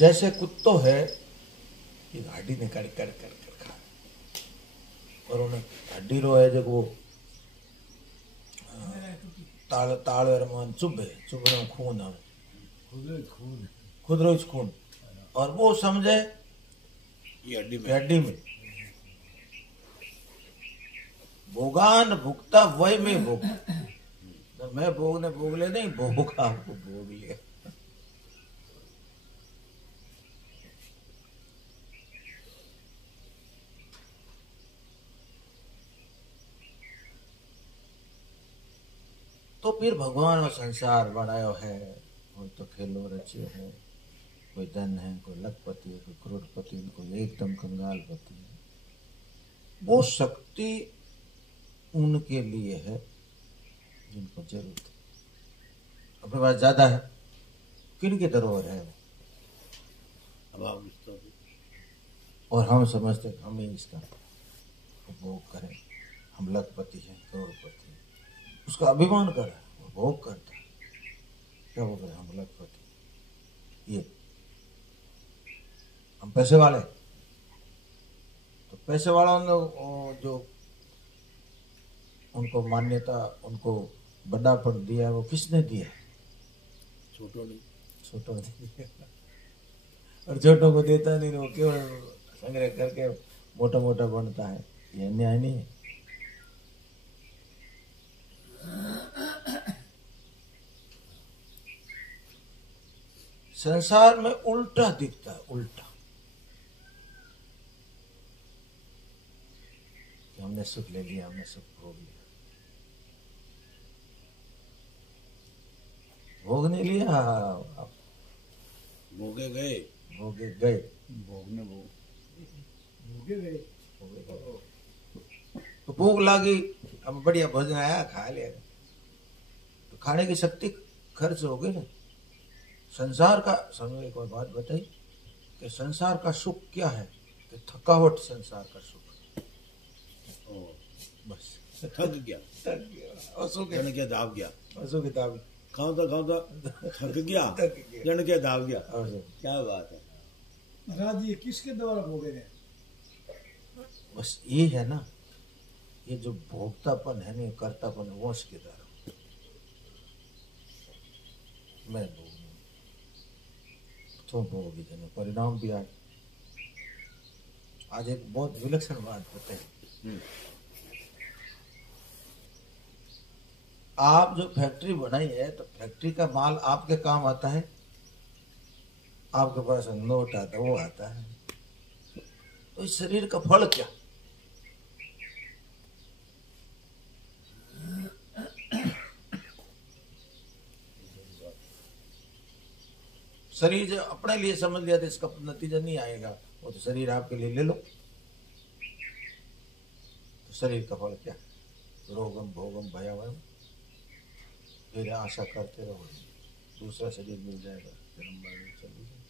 जैसे कुत्तो है ये गाड़ी ने कर कर कर कर खा और उन्हें हड्डी रो है जो वो ताल ताल रमान चुभे चुभे खून आवे खुद रोज खून और वो समझे ये हड्डी में भोगान भुगता वही में भोग मैं भोग ने भोग ले नहीं भोग आपको भोग लिया। तो फिर भगवान और संसार बनायो है कोई तो खेलो रचियो है कोई धन है कोई लखपति है कोई करोड़पति है कोई एकदम कंगालपति है। वो शक्ति उनके लिए है जिनको जरूरत है। अपने पास ज्यादा है किन की धरोहर है और हम समझते हैं हम ही इसका उपभोग करें। हम लखपति हैं करोड़पति हैं उसका अभिमान कर वो भोग करता है क्या वो करे हम लखपति ये हम पैसे वाले तो पैसे वालों ने जो उनको मान्यता उनको बड़ापन दिया है वो किसने दिया है छोटों ने दिया और छोटों को देता नहीं वो क्यों संग्रह करके मोटा मोटा बनता है ये अन्याय नहीं है। संसार में उल्टा दिखता है उल्टा हमने सुख ले लिया हमने सुख भोग लिया भोग नहीं लिया आप भोगे गए भोगे गए भोगने भोगे गए तो भूख लगी अब बढ़िया भोजन आया खा लिया तो खाने की शक्ति खर्च हो गई ना। संसार का समय एक और बात बताई कि संसार का सुख क्या है कि थकावट संसार का सुख बस थक गया असुख जन के दाब गया असुख दाब खाओ थक गया जन के दाब गया क्या बात है महाराज ये किसके द्वारा भोगे गए बस ये है ना ये जो भोक्तापन है ना कर्तापन है वंश के द्वारा मैं तो भोगी जन परिणाम भी आए। आज एक बहुत विलक्षण बात बताई आप जो फैक्ट्री बनाई है तो फैक्ट्री का माल आपके काम आता है आपके पास नोट आता है वो आता है तो इस शरीर का फल क्या शरीर जो अपने लिए समझ लिया तो इसका नतीजा नहीं आएगा वो तो शरीर आपके लिए ले लो तो शरीर का फल क्या रोगम भोगम भयावह फिर आशा करते रहो दूसरा शरीर मिल जाएगा जन्म मरण चली जाए।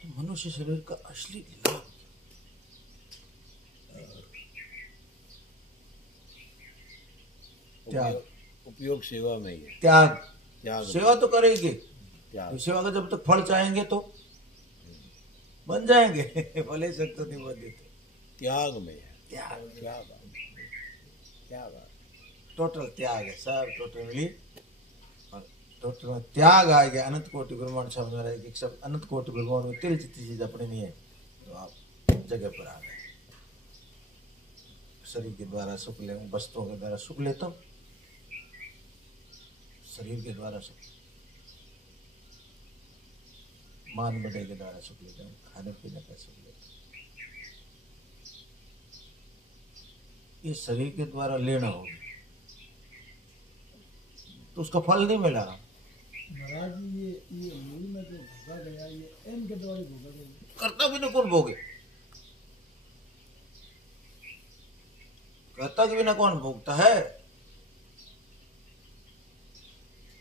तो मनुष्य शरीर का असली लाभ त्याग उपयोग सेवा में ही है त्याग सेवा तो करेगी त्याग सेवा का जब तक फल चाहेंगे तो बन जाएंगे भले सकते नहीं बन देते त्याग में है त्याग क्या टोटल त्याग है सब टोटली और टोटल त्याग आ गया अनंत कोटि ब्रह्मांड शब्द में रहेगी सब अनंत कोटि ब्रह्मांड में तिल चित्ती चीज अपने नहीं है तो आप जगह पर आ गए। शरीर के द्वारा सुख ले वस्तुओं के द्वारा सुख लेता हूँ शरीर के द्वारा सुख मान बढ़े के द्वारा सुख लेता हूँ खाने पीने का सुख लेता हूँ ये शरीर के द्वारा लेना होगा तो उसका फल नहीं मिला। महाराज ये मूल में जो भोगा गया ये इनके द्वारा भोगा गया करता भी ना कौन भोगे करता के बिना कौन भोगता है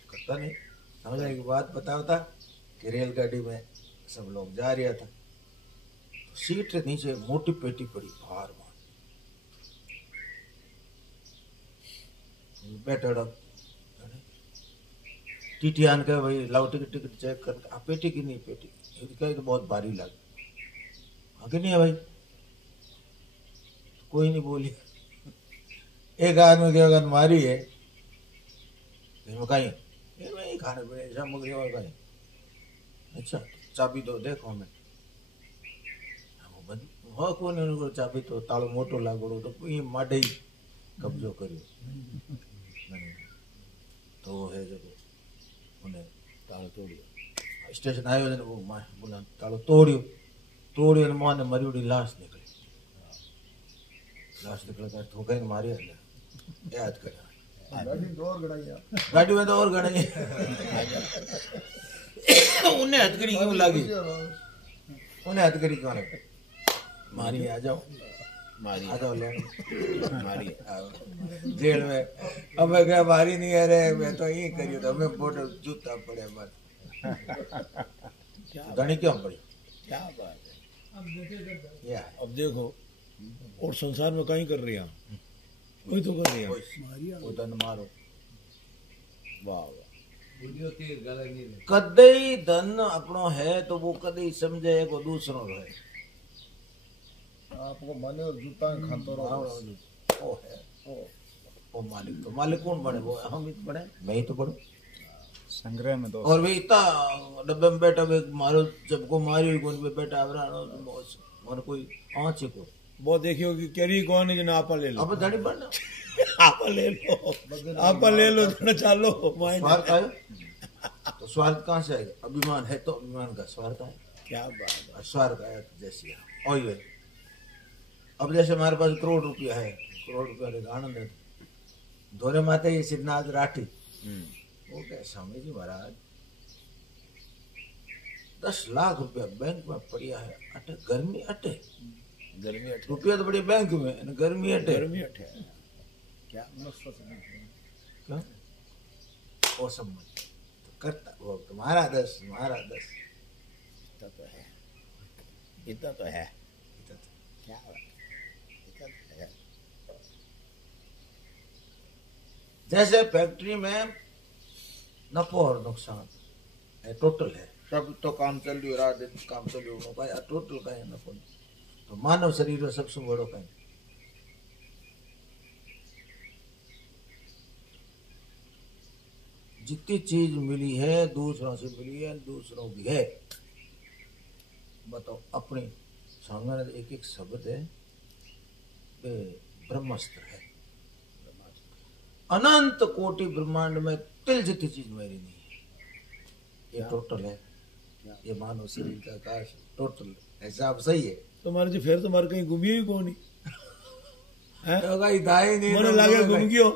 करता नहीं समझ की बात बताओ था कि रेलगाड़ी में सब लोग जा रहा था तो सीट के नीचे मोटी पेटी पड़ी भार बैठा टीटी आन के भाई लाओ टिकट चेक कर पेटी की नहीं पेटी सीधी कही तो बहुत भारी लगे। आगे नहीं है भाई, कोई नहीं बोली। एक आदमी के अगर मारी है कहीं नहीं खाने पीने सामग्री और कहीं, अच्छा चाबी तो देखो हमें हो कोने चाबी तो तालो मोटो लागोड़ो तो कोई माडे कब्जो करियो तो है जब उन्हें तालो तोड़ियो स्टेशन आयो ने वो बोला तालो तोड़ियो ने माने मरी उड़ी लाश निकली तो कहीं मारी है याद कर गाड़ी में तो और गड़ाई उन्हें हथकड़ी क्यों लगी, उन्हें हथकड़ी क्यों लगी, मारी आ जाओ ले मारी जेल में। अब मैं क्या मारी नहीं है रे, मैं तो यही करियो तो हमें फोटो जूता पड़े मत धनी क्यों पड़ी, क्या बात है। या अब देखो और संसार में कहीं कर रही है, कोई तो कर रही है वो धन मारो। वाह कदई धन अपनो है तो वो कदई समझे को दूसरो है, आपको माने और जूता खातो रहो ओ है ओ मालिक, तो मालिक कौन बने, वो हम ही बने, मैं ही तो बड़ू संग्रह में। तो और वे इतना डब्बे में बैठा वे मारो जब को मारी कौन पे बैठा आवरा मन कोई आँच को वो देखियो कि केरी कौन है जिन्हें आपा ले लो, अब धड़ी बनना आपा ले लो ना चालो स्वार्थ आयो तो स्वार्थ कहाँ से आएगा, अभिमान है तो अभिमान का स्वार्थ आए, क्या बात है। स्वार्थ आया तो जैसे और अब जैसे हमारे पास करोड़ रुपया है, करोड़ रुपया आनंद है, धोरे माते ये सिद्धनाथ राठी वो क्या स्वामी जी महाराज 10 लाख रुपया बैंक में पड़िया है, अटे गर्मी अटे रुपया तो बड़ी बैंक में, गर्मी अटे क्या क्यों वो समझ तो करता वो तुम्हारा 10 इतना तो है, इतना तो है, क्या बात है। जैसे फैक्ट्री में नफो और नुकसान है, टोटल है, सब तो काम चल रही रात दिन काम चल रही का टोटल का है नफो, तो मानव शरीर सबसे बड़ो का जितनी चीज मिली है दूसरों से मिली है, दूसरों की है, बताओ अपनी सामने एक एक शब्द है, ब्रह्मास्त्र है, अनंत कोटि ब्रह्मांड में तिल जितनी चीज मेरी नहीं है, ये टोटल है, ये मानव शरीर का आकाश टोटल हिसाब सही है। तुम्हारे जी फिर तुम्हारे कहीं घूमियो ही कौन है, तो कहीं दाई नहीं मन लागे घूम गयो,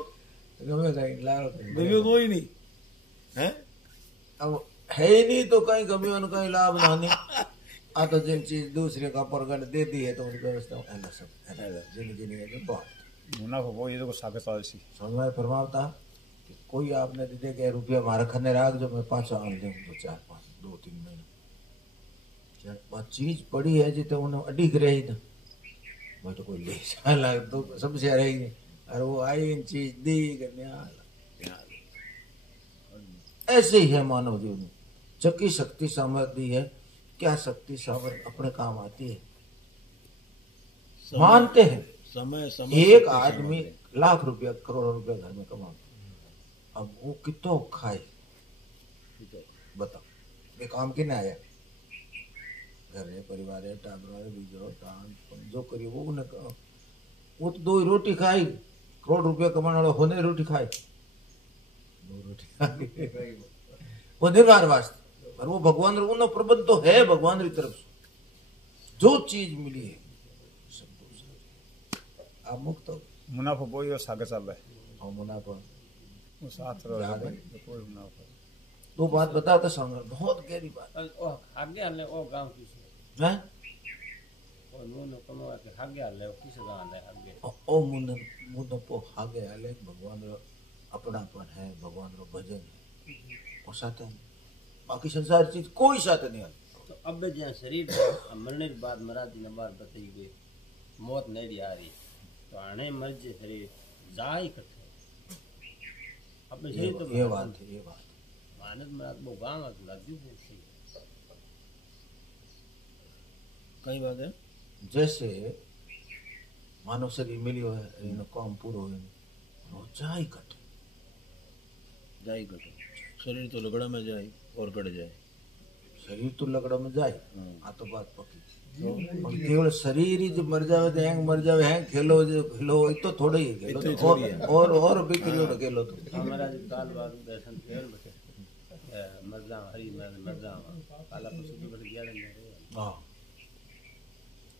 गमे कहीं लाओ घूमियो कोई नहीं है, अब है ही नहीं तो कहीं गमियों ने कहीं लाभ ना नहीं आ तो जिन चीज दूसरे का परगट दे दी है तो उनकी व्यवस्था ऐसा सब जिन जिन है जो बहुत मुनाफा वो ये तो साबित सी समय फरमावता कि कोई आपने दे के रुपया मारे खने राख जो मैं 5 आन दूं तो 4-5 2-3 महीने जब चीज पड़ी है जिते उन्हें अडिग रही ना मैं तो कोई ले चला तो समझ रही नहीं, अरे वो आई इन चीज दी करने ऐसे ही है मानव जीवन में, चक्की शक्ति सामर्थ्य है, क्या शक्ति सामर्थ्य अपने काम आती है, मानते हैं समय एक आदमी लाख रुपया करोड़ों रुपया घर में कमाता, अब वो कितो खाए बताओ, ये काम किने आया, घर है परिवार है टाबर है बीजो टांग जो करियो वो उन्हें वो तो 2 रोटी खाई, करोड़ रुपया कमाने वाला होने रोटी खाए 2 रोटी खाई वो निर्वाह वास्ते, पर वो भगवान उन प्रबंध तो है भगवान की तरफ से जो चीज मिली है सब दूसरा आप मुक्त हो, मुनाफा वो ही सागे चल रहा है और मुनाफा वो साथ रहा है कोई मुनाफा। दो बात बताता संग बहुत गहरी बात आगे आले ओ गांव की है ओ नो कमवा के आगे आले किस गांव है आगे ओ मुन पो आगे आले भगवान रो अपनापन है, भगवान रो भजन है और साथ है, बाकी संसार चीज कोई साथ नहीं है। तो अब ज्યાં शरीर मरने के बाद मरादी ने बात बताई गई मौत नहीं आ रही तो आने मर जे शरीर जाए करते अब शरीर तो ये बात है, ये बात मानव मराद वो गांव लगी है कई बात है जैसे मानव शरीर मिलियो है एनो काम पूरो है वो जाई कटे जाई कटे शरीर तो लगड़ा में जाए और कट जाए शरीर तो लगड़ा में जाए आ तो बात पक्की और केवल शरीर ही जो मर जावे तो हैंग मर जावे हैंग खेलो जो खेलो वो तो थोड़े ही खेलो इतना ही तो थोड़ी है। और बिक्री हो खेलो तो हमारा जो काल बाग दर्शन फेर बटे मरजा हरी मरजा काला पशु भी बट गया नहीं हाँ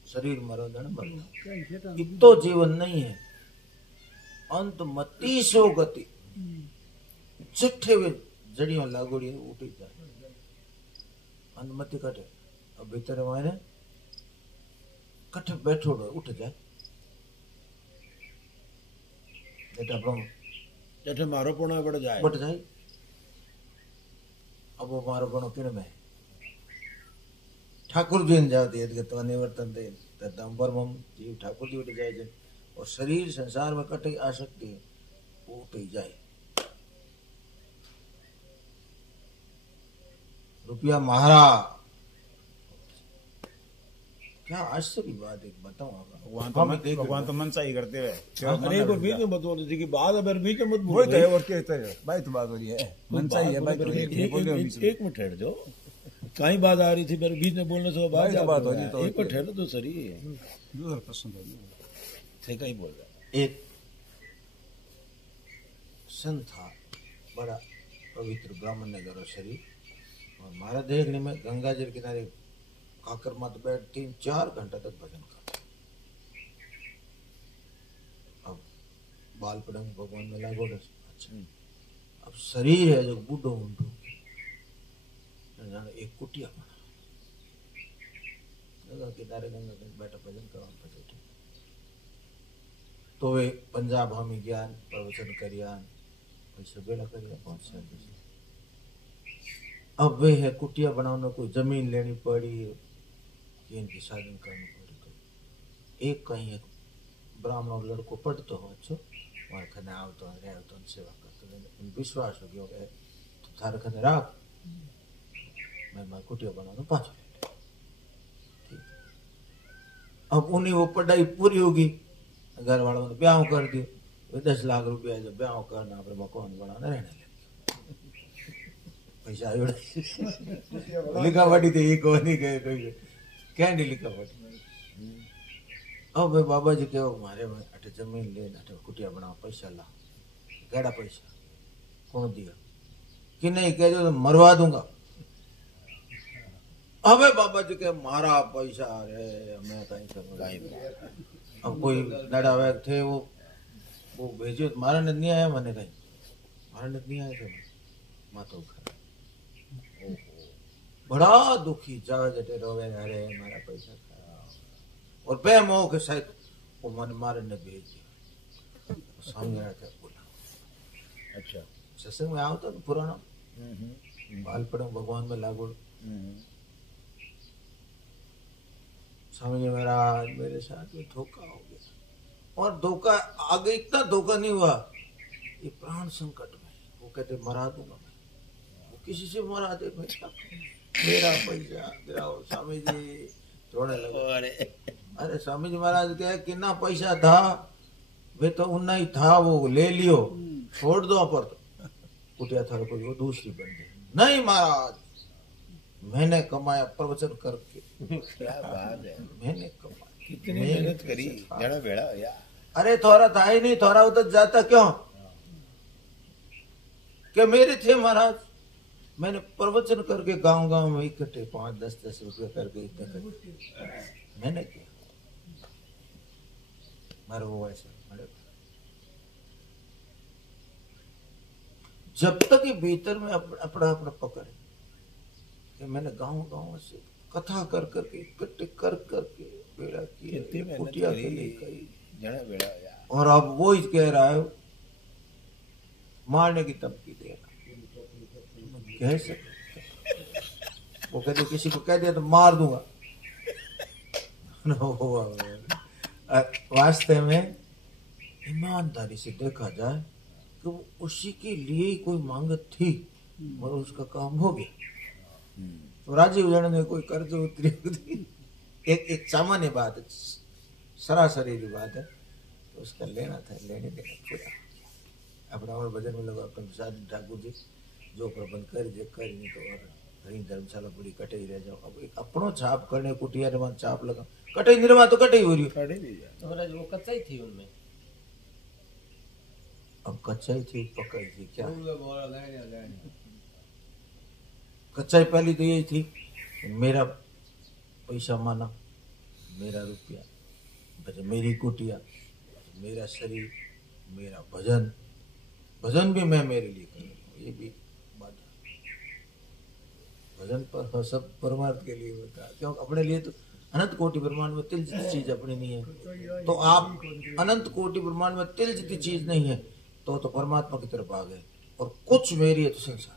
शरीर मरो जन मर इतो जीवन नहीं है अंत मती सो गति चिट्ठे वे जड़ियों लागोड़ी उठी जाए अनुमति कटे अब भीतर मायने कटे बैठो उठ जाए जैसे मारो पुणा बढ़ जाए बढ़ जाए अब वो मारो बनो किन में ठाकुर जी ने जाती है तो निवर्तन दे तंबर मम जीव ठाकुर जी उठ जाए जन और शरीर संसार में कटे आ सकती है वो उठ ही जाए रुपया महारा क्या आश्चर्य की बात एक बताऊं भगवान तो मन चाहिए करते हुए अरे एक बार बीच में मत बोलो की बात है बीच में मत वही बोलो तो है और क्या है भाई तो बात हो रही है मन चाहिए भाई तो एक मिनट ठहर जाओ कहीं बात आ रही थी मेरे बीच में बोलने से भाई तो बात हो रही तो एक मिनट ठहरो तो सही है दूसरा प्रश्न था ठीक ही बोल रहा एक संत था बड़ा पवित्र ब्राह्मण ने करो शरीर और महाराज देखने में गंगा जी के किनारे काकर मत बैठ 3-4 घंटा तक भजन करते अब बाल पड़ंग भगवान में लागो अच्छा अब शरीर है जो बूढ़ो ऊंटो जाने एक कुटिया बना गंगा किनारे गंगा के बैठा भजन करवा पड़े तो वे पंजाब हामी ज्ञान प्रवचन करियान पैसे बेड़ा करिया 5-6 अब वे है कुटिया बनाने कोई जमीन लेनी पड़ी इनकी साधन करनी पड़ी तो एक कहीं एक ब्राह्मण और लड़को पढ़तो हो अच्छो वहां खने आवतो रहे तो सेवा करतो विश्वास हो गयो है तो थारे खने राख मैं कुटिया बनाना 5 अब उन्हीं वो पढ़ाई पूरी होगी घर वालों ने ब्याह कर दियो 10 लाख रुपया जो ब्याह करना अपने मकान बनाना रहने लगे पैसा लिखा पड़ी थी एक नहीं गए कोई क्या नहीं लिखा पड़ी अब भाई बाबा जी कहो मारे में अटे जमीन ले अटे कुटिया बना पैसा ला केड़ा पैसा कौन दिया कि नहीं कह दो तो मरवा दूंगा अबे बाबा जी के मारा पैसा अरे मैं कहीं करूंगा अब कोई लड़ा हुआ थे वो भेजो मारा ने नहीं आया मैंने कहीं मारा ने नहीं आया थे मातो बड़ा दुखी जावे जटे रोवे अरे हमारा पैसा और बेमोह के साथ वो मन मारे ने भेज दिया सामने आया था बोला अच्छा सत्संग में आओ तो पुराना बाल पड़े भगवान में लागू स्वामी जी महाराज मेरे साथ में धोखा हो गया और धोखा आगे इतना धोखा नहीं हुआ ये प्राण संकट में वो कहते मरा दूंगा मैं वो किसी से मरा दे भाई मेरा पैसा गिराओ स्वामी जी रोने लगे अरे स्वामी जी महाराज कहे कितना पैसा था वे तो उन्ना ही था वो ले लियो छोड़ दो पर तो कुटिया था कोई वो दूसरी बन गई नहीं महाराज मैंने कमाया प्रवचन करके क्या बात है मैंने कमाया कितनी मेहनत करी जड़ा बेड़ा यार अरे थोड़ा था ही नहीं थोड़ा उधर जाता क्यों क्या मेरे थे महाराज मैंने प्रवचन करके गांव में इकट्ठे 5-10 रुपए करके इतने मैंने किया मारे वो ऐसा जब तक ये भीतर में अपना पकड़े कि मैंने गांव से कथा कर करके इकट्ठे कर करके बेड़ा किए कुटिया के लिए कही जड़ा बेड़ा यार और अब वो ही कह रहा है मारने की धमकी दे रहा कह सकते वो कहते किसी को कह दिया तो मार दूंगा वास्तव में ईमानदारी से देखा जाए कि वो उसी के लिए ही कोई मांग थी और उसका काम हो गया तो राजीव जन ने कोई कर्ज उतरी एक सामान्य बात है, सरासरी की बात है, तो उसका लेना था, लेने देना पूरा अपना। और भजन में लगा प्रसाद ठाकुर जी जो प्रबंध कर जे कर नहीं तो और कहीं धर्मशाला पूरी कटे ही रह जाओ। अब एक अपनो छाप करने कुटिया निर्माण छाप लगा कटे निर्मा तो कटे ही हो रही है। तो महाराज वो कच्चा ही थी उनमें। अब कच्चाई थी पकाई थी क्या? कच्चाई पहली तो यही थी मेरा पैसा माना, मेरा रुपया, मेरी कुटिया, मेरा शरीर, मेरा भजन, भजन भी मैं मेरे लिए करूँ, ये भी बात भजन पर सब परमार्थ के लिए होता है। क्यों? अपने लिए तो अनंत कोटि ब्रह्मांड में तिल जितनी चीज अपनी नहीं है, तो आप अनंत कोटि ब्रह्मांड में तिल जितनी चीज नहीं है तो परमात्मा की तरफ आ गए। और कुछ मेरी है तो संसार,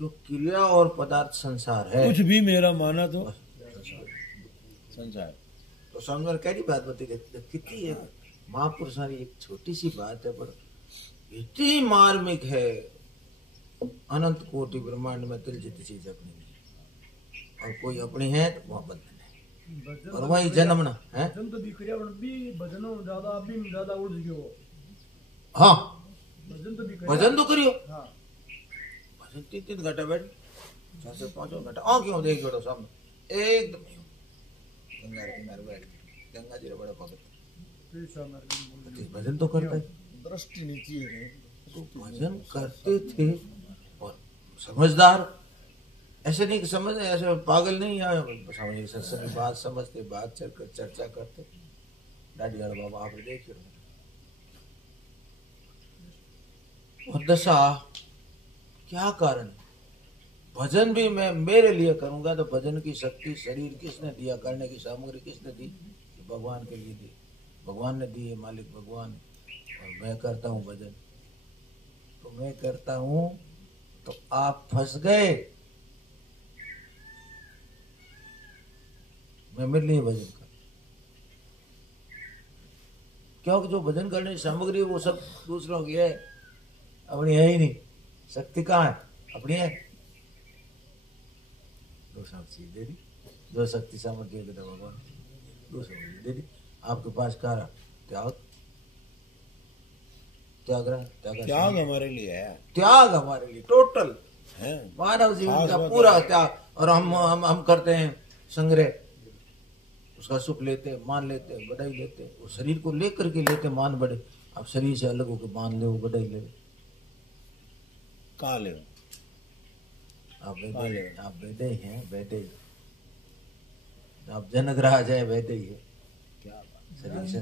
जो क्रिया और पदार्थ संसार है, कुछ भी मेरा माना तो संसार। तो समझ में कैसी बात बता कितनी है महापुरुषों की एक छोटी सी बात है पर इतनी मार्मिक है। अनंत कोटि ब्रह्मांड में तिल जितनी चीज अपनी नहीं और कोई अपनी है तो वहां बंधन है और वही जन्मना है। भजन तो दिखरिया भी भजनों ज्यादा भी ज्यादा उड़ गयो। हाँ भजन तो करियो। हाँ भजन 3 घंटा बैठ 4 से 5 घंटा आ क्यों देख जोड़ो सामने एकदम गंगा किनारे बैठ गंगा जी रे बड़ा भगत भजन तो करता है, दृष्टि नीति है तो भजन करते थे और समझदार, ऐसे नहीं कि समझ ऐसे पागल नहीं आया समझ सत्संग बात समझते बात चलकर चर्चा करते। डाडी वाला बाबा आप देख रहे और दशा क्या कारण है? भजन भी मैं मेरे लिए करूंगा तो भजन की शक्ति शरीर किसने दिया, करने की सामग्री किसने दी? भगवान के लिए दी, भगवान ने दी है, मालिक भगवान। और मैं करता हूं भजन, तो मैं करता हूं तो आप फंस गए। मैं मेरे लिए भजन कर, क्योंकि जो भजन करने की सामग्री वो सब दूसरों की है, अपनी है ही नहीं। शक्ति कहाँ है? अपनी है। दो शक्ति दे दी, जो शक्ति सामर्थ्य भगवान दो शक्ति दे दी आपके पास। कह रहा त्याग, त्याग हमारे लिए है, त्याग हमारे लिए टोटल है मानव जीवन का पूरा त्याग। और हम करते हैं संग्रह, उसका सुख लेते हैं, मान लेते हैं, बढ़ाई लेते हैं, वो शरीर को लेकर के लेते हैं, मान बढ़े। अब शरीर से अलग होकर मान ले, बढ़ाई ले, कहा ले आप बैठे ही हैं, बैठे ही आप जनक रहा जाए बैठे ही है। क्या बात शरीर से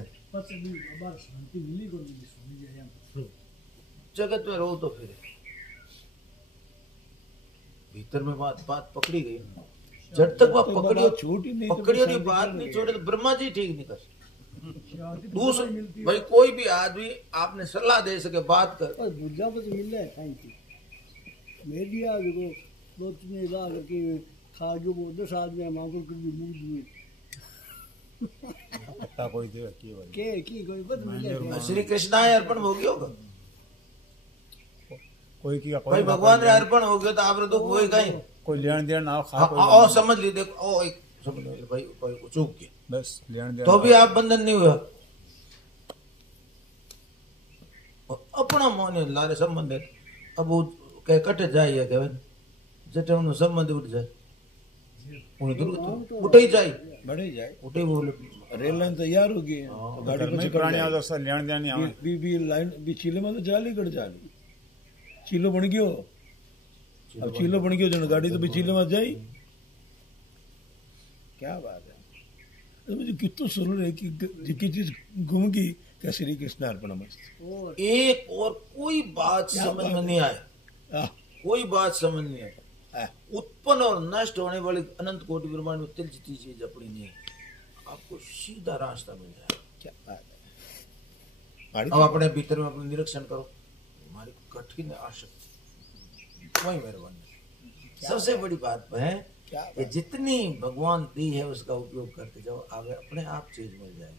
शांति मिली को नहीं जगत में रहो तो फिर भीतर में बात पकड़ी गई। जब तक वह पकड़ियो बात नहीं छोड़े तो ब्रह्मा जी ठीक नहीं कर सकते। दूसरा भाई कोई भी आदमी आपने सलाह दे सके बात कर बुझा बस मिल रहा है मीडिया देखो दो तीन इधर करके खा जो वो 10 आदमी मांगो कर भी मुंह दिए पत्ता कोई दे की कोई बत मिले श्री कृष्णा अर्पण हो गया होगा, कोई की भाई भगवान ने अर्पण हो गया तो आपने दुख होएगा ही। कोई लेन देन ना खा और समझ ली देखो ओ एक समझ ली भाई कोई चूक गया बस लेन देन तो भी आप बंधन नहीं हुआ। अपना मोने लारे संबंध है। अब वो कह कट जाए कह जटे उन्हें संबंध उठ जाए उन्हें दुर्गति उठे ही जाए बढ़े जाए उठे बोले रेल लाइन तैयार होगी गाड़ी में प्राणी आ जाए लेन देन आवे बी लाइन बी चीले में तो जाली कट जाली चीलो बन गयो। अब चीलो बन गयो जन गाड़ी तो भी चीले में जाई। क्या बात है तो मुझे कितना सुर है कि जिकी चीज घूम गई क्या श्री कृष्ण अर्पण मस्त। एक और कोई बात समझ में नहीं आए, कोई बात समझ नहीं आई। उत्पन्न और नष्ट होने वाली अनंत कोटि ब्रह्मांड में तिल जितनी चीज अपनी नहीं है, आपको सीधा रास्ता मिल जाए। क्या बात है। अब अपने भीतर में अपने निरीक्षण करो, हमारी कठिन आसक्ति वही मेहरबानी। सबसे बड़ी बात है कि जितनी भगवान दी है उसका उपयोग करते जाओ, आगे अपने आप चीज मिल जाए।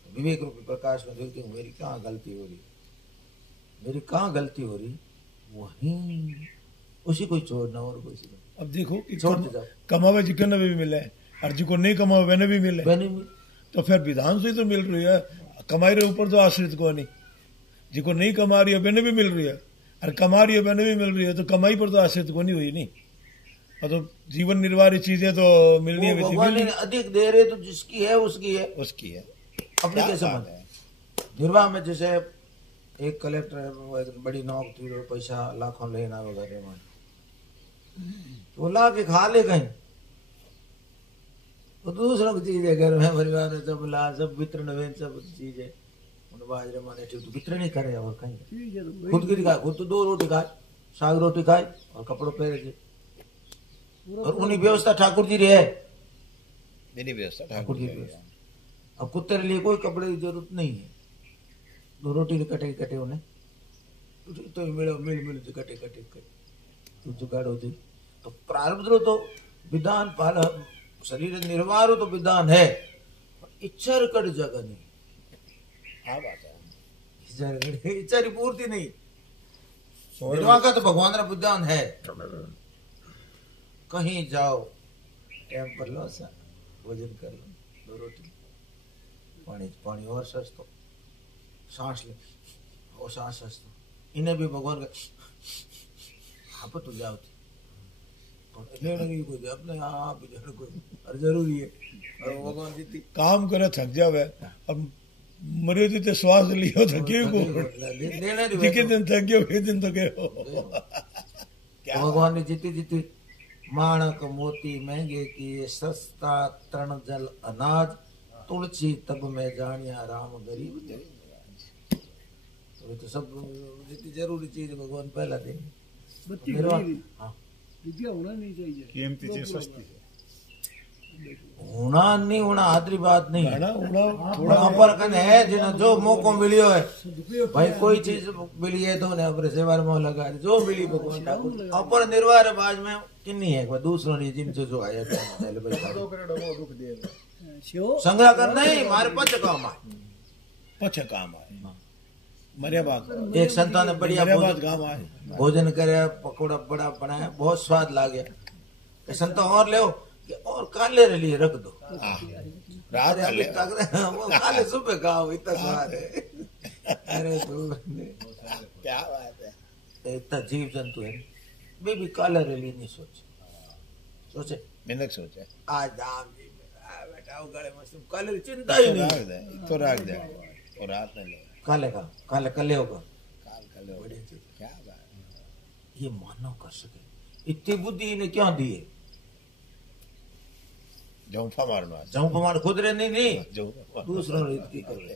तो विवेक रूपी प्रकाश में देखती हूँ मेरी कहाँ गलती हो रही, मेरी कहाँ गलती हो रही, वही उसी को छोड़ना और कोई। अब देखो कि छोड़ते जाओ। कमावे जिक्र भी मिला है और जिको नहीं कमाओ वेने भी मिले बनी हुई। तो फिर विधान से तो मिल रही है, कमाई रे ऊपर तो आश्रित को नहीं। जिको नहीं कमा रही है बेने भी मिल रही है, और कमा रही है बेने भी मिल रही है, तो कमाई पर तो आश्रित को नहीं हुई नहीं। और तो जीवन निर्वाह चीजें तो मिलनी है, वो वैसी भगवान मिलनी ने अधिक दे रहे तो जिसकी है उसकी है, उसकी है। अपनी कैसे बात मन है। निर्वाह में जैसे एक कलेक्टर है, वो एक बड़ी नौक थी, वो पैसा लाखों लेना वगैरह में, तो वो ला के खा ले कहीं, तो दूसरों की चीज है, घर में परिवार में सब ला, सब वितरण वेन सब चीज है, उन बाजरे माने ठीक तो वितरण ही करे और कहीं ठीक है, तो वही खुद की दिखाए, खुद तो 2 रोटी खाए, साग रोटी खाए और कपड़ों पहने थे, पूरा और उन्हीं व्यवस्था ठाकुर जी रहे, मेरी व्यवस्था ठाकुर जी की व्यवस्था। अब कुत्ते के लिए कोई कपड़े की जरूरत नहीं है, 2 रोटी के कटे कटे उन्हें तो मिल मिल मिल के कटे कटे तू जुगाड़ होती। तो प्रारब्ध रो तो विधान पाल शरीर निर्वाह रो तो विधान है, इच्छा कट जगह नहीं, इच्छा की पूर्ति नहीं, निर्वाह का तो भगवान का विधान है। कहीं जाओ टाइम पर लो सा भोजन कर लो, 2 रोटी पानी पानी और सस्तो, सांस ले वो सांस सस्तो, इन्हें भी भगवान का आप तो जाओ थी लेने की कोई अपने आप ही कोई और जरूरी है, और भगवान जी काम करे थक जावे, अब मरे तो श्वास लियो थके को लेने जिके दिन थक गयो वे दिन तो गयो। भगवान ने जीती जीती माणक मोती महंगे किए, सस्ता तरण जल अनाज, तुलसी तब में जानिया राम गरीब थे। तो सब जितनी जरूरी चीज भगवान पहला देंगे। बत्ती निर्वाह, खरीदी, हाँ, विद्या होना नहीं चाहिए, कीमती चीज सस्ती है। होना नहीं होना आदरी बात नहीं है, गाना उड़ा थोड़ा अपर कन है जिन्हें जो मौको मिलियो है भाई, कोई चीज मिली है तो उन्हें अपने सेवा में लगा दे, जो मिली भगवान ठाकुर अपर निर्वाह बाज में किन्नी है दूसरों ने जिनसे जो आया पहले भाई शिव संग्रह कर नहीं मारे पच काम है। पछ काम आए मरिया बात एक संतान ने बढ़िया मरिया बात भोजन काम आए भोजन करे, पकौड़ा बड़ा बनाया, बहुत स्वाद लागे, कि संतो और ले कि और काले रे लिए रख दो, रात अरे अभी ले तक वो काले सुबह खाओ इतना स्वाद है। अरे तू क्या बात है। इतना जीव जंतु है, वे भी काले रे लिए नहीं सोचे मैंने सोचा आज दाम जी बैठा गले में काले चिंता ही राख नहीं, दे तो राख दे और रात में ले काले का काले कले होगा, काल कल हो बढ़िया चीज क्या बात है। ये मानव कर सके, इतनी बुद्धि इन्हें क्या दी है, जौफा मारना जहाँ प्रमाण खुद रहने नहीं जौफा दूसरों ने इतनी कर दी,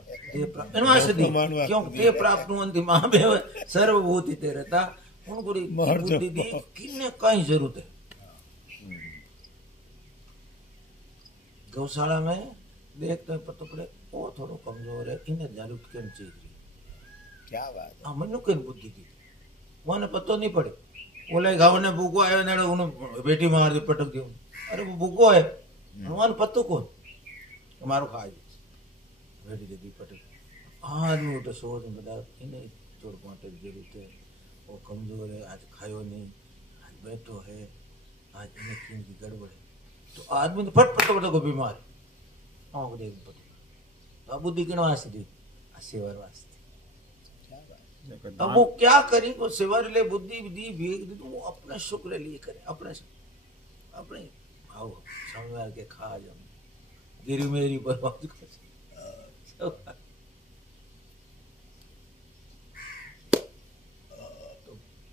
क्यों ते प्राप्त नुअंति महाभेव सर्वभूति ते रहता, उनको मार दो। बुद्धि दी किन्ने कहीं जरूरत है। गौशाला में देखते हैं पतो पड़े वो थोड़ा कमजोर है, इन्हें जरूरत क्यों चाहिए, क्या बात है। हाँ मनु क्यों बुद्धि दी, वहां पतो नहीं पड़े, बोले गाँव ने भूको आयो ने उन्हें बेटी मार दी पटक दी, अरे वो भूको है वहां पतो कौन हमारो खा बेटी दे दी पटक, आदमी उठे सोच में बता इन्हें जोड़ पाटे की जरूरत है, वो कमजोर है, आज खायो नहीं, आज बैठो है, आज इन्हें किन की गड़बड़ है, तो आदमी ने फट पटो पटो को बीमार हाँ को देख पटो, तो बुद्धि किन वास्ते दी, सेवर वास्ते। अब वो क्या करी, वो सेवर ले बुद्धि दी भेज दी, तो वो अपने शुक्र लिए करे, अपने आओ सामने आके खा जाओ, गिरी मेरी बर्बाद कर, तो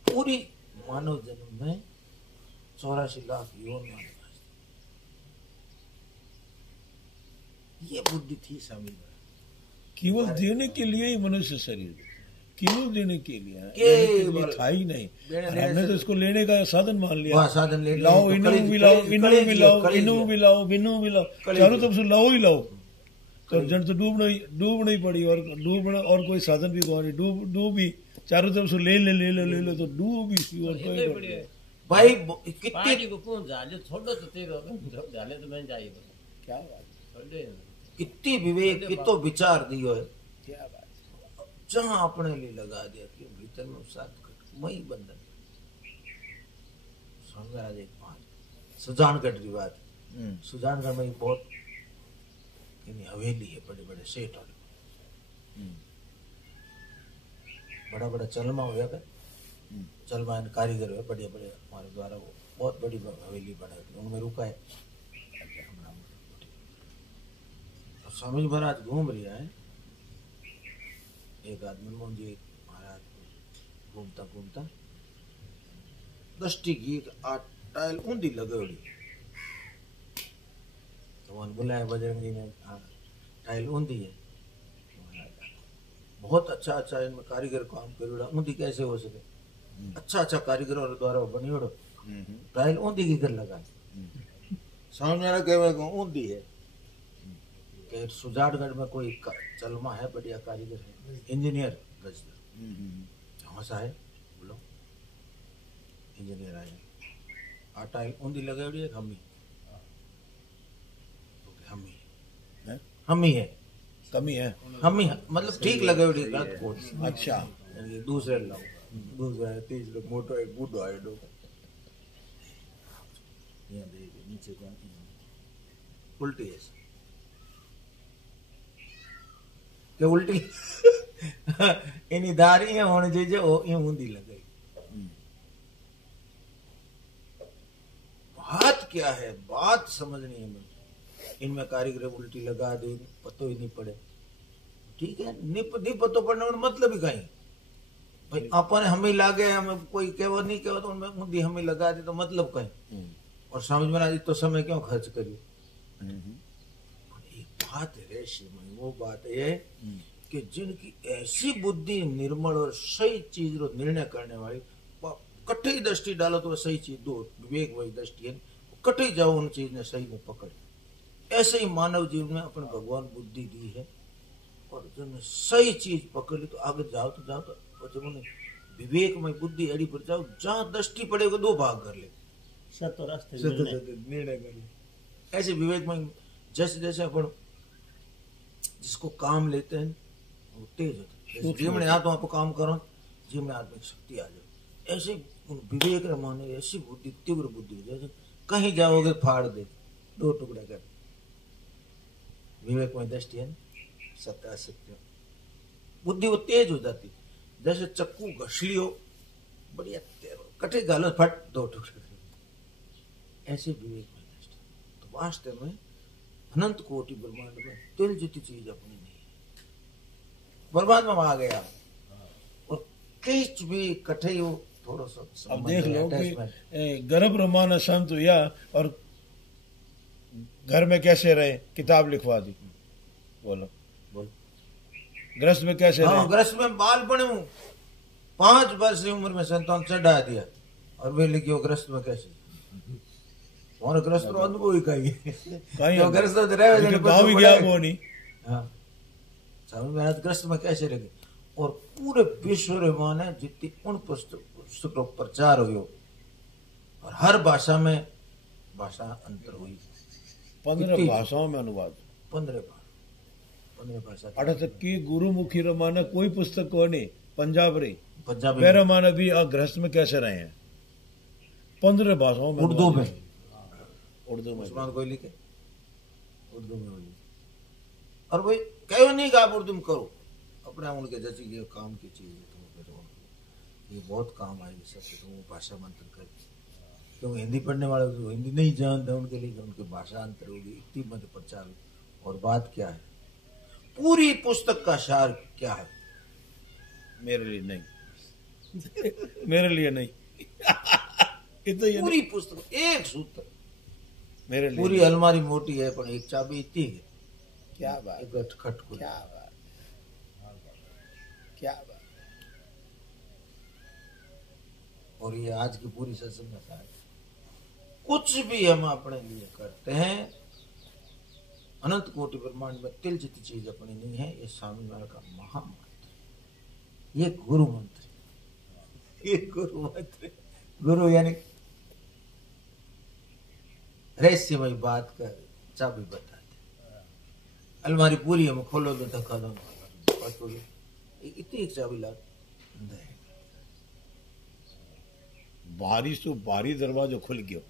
पूरी मानव जन्म में 84 लाख योन मानव, ये बुद्धि थी स्वामी, केवल देने के लिए ही मनुष्य शरीर, केवल देने के लिए है, केवल। लेने के लिए था ही नहीं। और हमने तो इसको लेने का साधन मान लिया, वहाँ साधन ले लाओ इनू भी लाओ, इनू भी लाओ, इनू भी लाओ, बिनू भी लाओ, चारों तरफ से लाओ ही लाओ, तो जन तो डूब नहीं पड़ी, और डूबना और कोई साधन भी कौन नहीं, डूब भी चारों तरफ से ले ले तो डूब भी सी और कोई डर नहीं। भाई कितनी पार्टी को कौन झाले छोड़ो तो तेरे झाले तो मैं जाइए क्या बात छोड़ दे कितनी विवेक कितो विचार दियो है, क्या बात जहां अपने लिए लगा दिया कि भीतर में साथ वही बंधन समझा एक बात सुजान कट की बात सुजानगढ़ में बहुत यानी हवेली है, बड़े बड़े सेठ वाले, बड़ा बड़ा चलमा हो गया, चलमा इन कारीगर है बढ़िया बढ़िया, हमारे द्वारा वो बहुत बड़ी हवेली बनाई थी, उनमें रुका है। तो स्वामी जी महाराज घूम रहा है, एक आदमी मोहन जी महाराज घूमता घूमता दृष्टि की टाइल ऊंधी लगेड़ी, तो उन्होंने बुलाया बजरंग जी ने, हाँ टाइल ऊंधी है, बहुत अच्छा अच्छा इनमें कारीगर काम करेड़ा, ऊंधी कैसे हो सके, अच्छा अच्छा कारीगर और द्वारा बनी ओड़ो, टाइल ऊंधी की कर लगा, सामने वाला कहे ऊंधी है, कि सुजानगढ़ में कोई चलमा है बढ़िया कारीगर है, इंजीनियर गजदर, हंसा है, बोलो इंजीनियर आए, आ टाइल ऊंधी लगाई है, हमी हमी है, कमी है, हमी मतलब ठीक लगाई गलत कोट, अच्छा दूसरे लाओ, दूसरा है, तीसरे मोटो एक बूढ़ो है, दो यहाँ देखिए नीचे का उल्टी है कि उल्टी इन्हीं दारी है होने चाहिए, वो यूं ऊंधी लगाई। बात क्या है, बात समझनी है मुझे, इनमें कारीगर उल्टी लगा दे, पतो ही नहीं पड़े, ठीक है, नहीं पतो पड़ने में मतलब ही कहीं भाई, अपन हमें लागे, हमें कोई कहो नहीं कहो, तो उनमें ऊंधी हमें लगा दी तो मतलब कहीं, और समझ में आ तो समय क्यों खर्च करिए। एक बात है रहस्यमय, वो बात है कि जिनकी ऐसी बुद्धि निर्मल और सही चीज रो निर्णय करने वाली, कट्ठी दृष्टि डालो तो सही चीज दो, विवेक वही दृष्टि है, कट्ठी जाओ उन चीज ने सही में पकड़े, ऐसे ही मानव जीवन में अपन भगवान बुद्धि दी है, और जब सही चीज पकड़ ली तो आगे जाओ तो जाओ, तो जब उन्हें विवेक में बुद्धि एड़ी पर जाओ, जहां दृष्टि पड़ेगा दो भाग कर ले, निर्णय कर ले, ऐसे विवेक में जैसे जैसे अपन जिसको काम लेते हैं वो तेज होता है, जीवन हाथों आप काम करो, जीवन आत्मिक शक्ति आ जाए, ऐसे विवेक माने ऐसी बुद्धि, तीव्र बुद्धि हो जाए, कहीं जाओगे फाड़ दे, दो टुकड़े कर, विवेक में दृष्टि है, सत्य असत्य, बुद्धि वो तेज हो जाती, जैसे चक्कू घसलियो बढ़िया कटे गालो फट दो टुकड़े, ऐसे विवेक में दृष्टि। तो वास्तव में अनंत कोटि ब्रह्मांड में तिल जितनी चीज अपनी नहीं है, ब्रह्मांड में आ गया और किच भी कठे हो थोड़ा सा। अब देख लो कि गर्भ रमाना शांत हुआ और घर में कैसे रहे, किताब लिखवा दी, बोलो बोल, ग्रस्त में कैसे रहे, ग्रस्त में बाल बने 5 वर्ष की उम्र में संतान चढ़ा दिया, और वे लिखियो ग्रस्त में कैसे, और ग्रस्त तो अनुभव ही कहीं तो ग्रस्त तो रहे गाँव ही गया वो नहीं, हाँ स्वामी महाराज ग्रस्त में कैसे रहे, और पूरे विश्व रे माने जितनी उन पुस्तकों प्रचार हुई, और हर भाषा में भाषा अंतर हुई, 15 भाषाओं में अनुवाद, 15 भाषा, अठ तक की गुरुमुखी रमाना कोई पुस्तक को नहीं, पंजाब रही, पंजाबी पैरमाना भी गृहस्थ में कैसे रहे हैं, 15 भाषाओं में, उर्दू में, उर्दू में उस्मान कोई लिखे उर्दू में हुई, और भाई कहो नहीं कि आप उर्दू में करो, अपने उनके जैसे ये काम की चीज है, तो ये बहुत काम आएगी सबसे, तो वो भाषा मंत्र कर, क्योंकि हिंदी पढ़ने वाले तो हिंदी नहीं जानते, उनके लिए उनकी भाषा अंतर होगी, इतनी मध्य प्रचार। और बात क्या है, पूरी पुस्तक का सार क्या है, मेरे लिए नहीं मेरे लिए नहीं पूरी पुस्तक एक सूत्र, मेरे लिए पूरी अलमारी मोटी है पर एक चाबी इतनी है, क्या बात, एक खट खुल, क्या बात, क्या बात। और ये आज की पूरी सत्संग का सार, कुछ भी हम अपने लिए करते हैं, अनंत कोटि ब्रह्मांड में तिल जितनी चीज अपनी नहीं है, ये स्वामी महाराज का महामंत्र, ये गुरु मंत्र, ये गुरु मंत्र, गुरु यानी रहस्यमय बात का चाबी बताते, अलमारी पूरी है, खोलो तो धक्का दो, इतनी एक चाबी ला, बारिश तो बारी दरवाजो खुल गयो,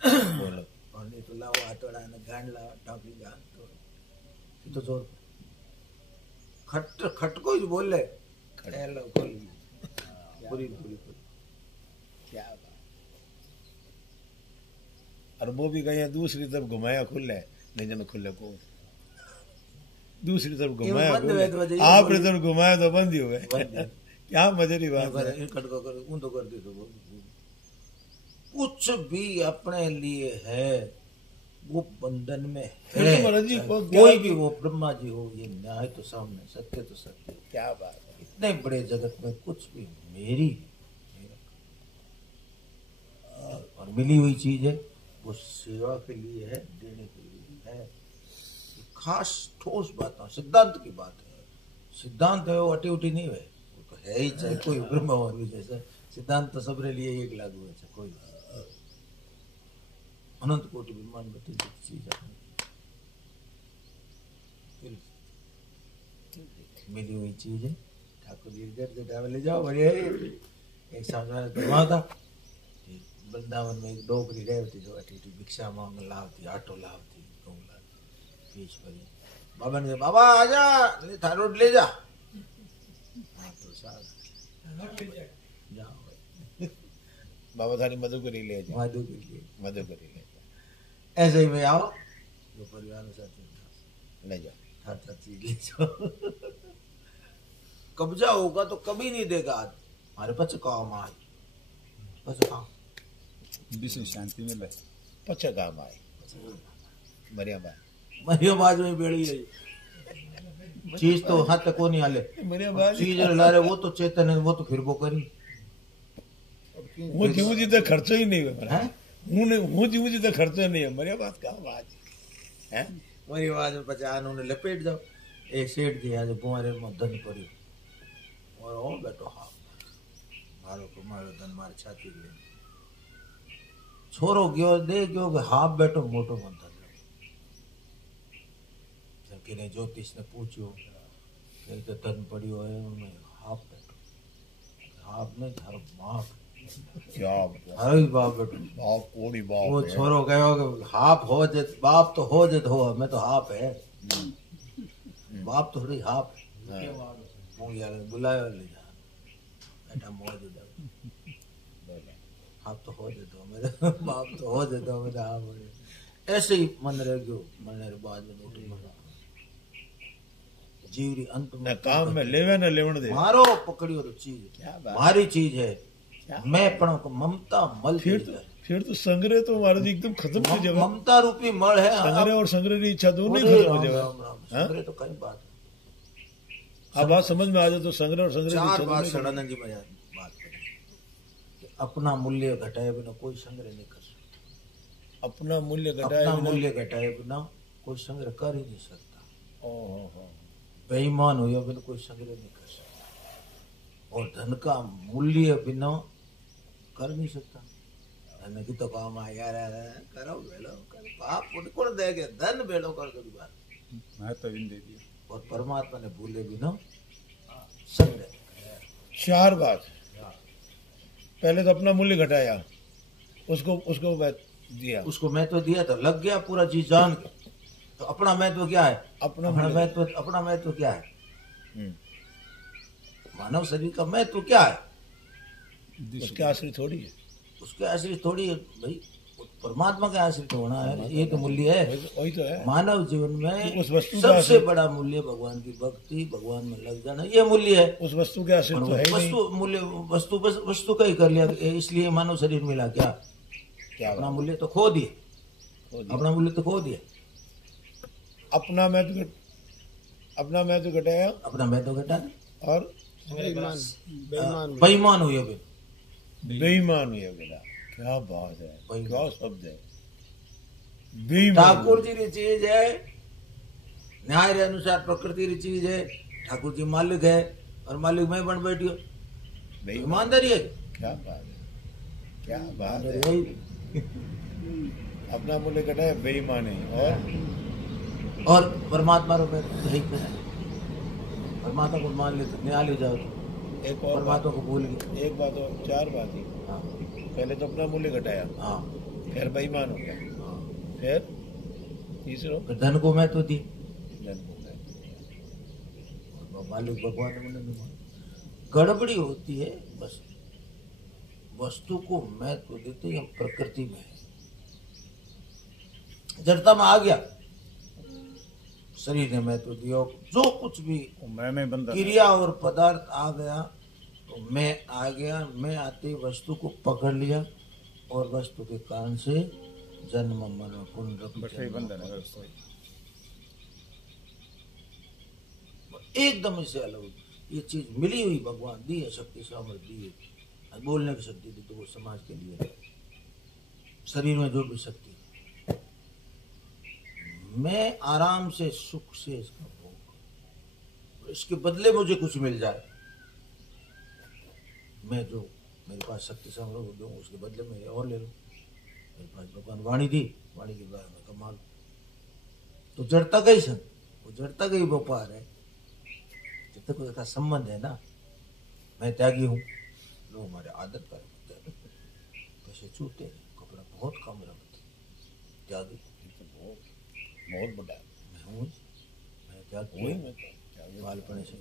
बोलो और नहीं तो लाओ हाथोड़ा ने गांड लाओ टापी जान तो जोर खटको ही बोले हेलो पूरी क्या बात। और वो भी कहीं दूसरी तरफ घुमाया खुले नहीं जन खुले को दूसरी तरफ घुमाया आपने तरफ घुमाया तो बंद ही हो गए क्या मजेरी बात है। खटको कर ऊं तो कर दी तो कुछ भी अपने लिए है वो बंधन में है। जी कोई भी वो ब्रह्मा जी हो ये न्याय तो सामने सत्य तो सत्य। क्या बात है। इतने बड़े जगत में कुछ भी मेरी और मिली हुई चीज है वो सेवा के लिए है देने के लिए है। खास ठोस बात सिद्धांत की बात है। सिद्धांत है वो अटी उटी नहीं है वो तो है ही चाहे कोई ब्रह्म और भी जैसे सिद्धांत तो सबरे लिए एक लागू है कोई अनंत कोटि ब्रह्मांड में चीज मिली हुई चीज है। ठाकुर जी घर ले जाओ बढ़िया एक सामने तो था वृंदावन में एक डोगरी रहती जो अटी भिक्षा मांग लावती आटो लावती घूम लाती बीच पर बाबा ने बाबा आजा ले थारोड ले जा हाँ तो जाओ बाबा थारी मधुकरी ले जा मधुकरी ले ऐसे ही में आओ जो परिवार में साथ ले जाओ हर चीज ले जाओ। कब्जा होगा तो कभी नहीं देगा हमारे पास काम आए बस हाँ विशेष शांति मिले पच्चा काम आए मरिया बात मरियो बाज में बेड़ी है चीज तो हाथ तक को नहीं आले चीज ला रहे वो तो चेतन है वो तो फिर वो करी वो जी तो खर्चो ही नहीं है वो जी तो खर्चो नहीं है मरिया बात का बात है मरी बाज में पचान उन्हें लपेट जाओ एक सेठ दिया जो कुमारे में धन पड़ी और ओ बेटो हाँ मारो को मारो धन मार छाती ले छोरो गयो दे गयो कि हाफ बेटो मोटो बनता जब किने ज्योतिष ने पूछो कि तो धन पड़ियो है उनमें हाफ बेटो हाफ नहीं थारो बाप क्या हर बाप बेटो बाप कोड़ी बाप वो छोरो कहो कि हाफ हो जे बाप तो हो जे हो मैं तो हाफ है बाप तो थोड़ी हाफ है मुंगिया बुलायो ले जा बेटा मौज दे आप तो हो जाते हो मेरे बाप तो हो जाते हो मेरे आप ऐसे ही मन रह गयो मन रे बाद में नोटी जीवरी अंत में काम में लेवे न लेवण दे मारो पकड़ियो तो चीज मारी चीज है मैं पण को ममता मल फिर तो संग्रह तो हमारे एकदम खत्म हो जाएगा ममता रूपी मल है संग्रह और संग्रह की इच्छा दोनों ही खत्म हो जाएगा संग्रह तो कई बात है अब बात समझ में आ जाए तो संग्रह और संग्रह की चार बात सदानंद जी बात अपना मूल्य घटाए बिना कोई संग्रह नहीं कर सकता अपना मूल्य घटाए बिना कोई संग्रह कर ही नहीं सकता बेईमान हुए बिना कोई संग्रह नहीं कर सकता और धन का मूल्य बिना कर नहीं सकता धन की तो काम आ यार करो बेलो कर बाप कौन देगे धन बेलो कर दो बात मैं तो इन दे दिया और परमात्मा ने भूले बिना संग्रह चार बात पहले तो अपना मूल्य घटाया उसको दिया उसको महत्व दिया तो लग गया पूरा जी जान के तो अपना महत्व क्या है अपना महत्व क्या है मानव शरीर का महत्व क्या है उसके आश्रित थोड़ी है उसके आश्रित थोड़ी है भाई परमात्मा के आश्रित होना है ये तो मूल्य है वही तो है मानव जीवन में सबसे बड़ा मूल्य भगवान की भक्ति भगवान में लग जाना ये मूल्य है उस वस्तु के आश्रित तो है वस्तु मूल्य वस्तु का ही कर लिया इसलिए मानव शरीर मिला क्या अपना मूल्य तो खो दिए अपना मूल्य तो खो दिया अपना महत्व घटाया अपना महत्व घटाया और बेईमान हुए बेईमान हुए बेटा क्या बात है क्या शब्द है ठाकुर जी की चीज है न्याय के अनुसार प्रकृति की चीज है ठाकुर जी मालिक है और मालिक मैं बन बैठियो ईमानदारी है क्या बात है अपना मूल्य घटाया बेईमान है और परमात्मा रो परमात्मा को मान ले न्याय ले जाओ एक और परमात्मा को भूल गए एक बात और चार बात ही पहले तो अपना मूल्य घटाया हाँ फिर बेईमान हो गया फिर तीसरो धन को महत्व दी, धन को महत्व दिया। और मालिक भगवान ने मुझे नहीं माना। गड़बड़ी होती है बस, वस्तु को महत्व देते हम प्रकृति में है। जड़ता में आ गया, शरीर ने महत्व दिया, जो कुछ भी मैं बंधन है। क्रिया और पदार्थ आ गया तो मैं आ गया, मैं आते ही वस्तु को पकड़ लिया और वस्तु के कारण से जन्म मरण बस वही बंधन है बस। एकदम इससे अलग। ये चीज मिली हुई भगवान दी है, शक्ति सामर्थ्य दी है, बोलने की शक्ति दी तो वो समाज के लिए है। शरीर में जो भी शक्ति, मैं आराम से सुख से इसका भोग, इसके बदले मुझे कुछ मिल जाए, मैं जो मेरे पास शक्ति सामर्थ्य दूं उसके बदले में और ले लूं। मेरे पास भगवान वाणी दी, वाणी के द्वारा मैं कमा लूं। तो जड़ता का ही संग, वो जड़ता का ही व्यापार है। जब तक उसका संबंध है ना, मैं त्यागी हूं, लोग हमारे आदत कर पैसे चूते हैं, कपड़ा बहुत कम रखते, त्यागी बहुत बड़ा मैं हूँ, मैं त्यागी हूँ, बालपने से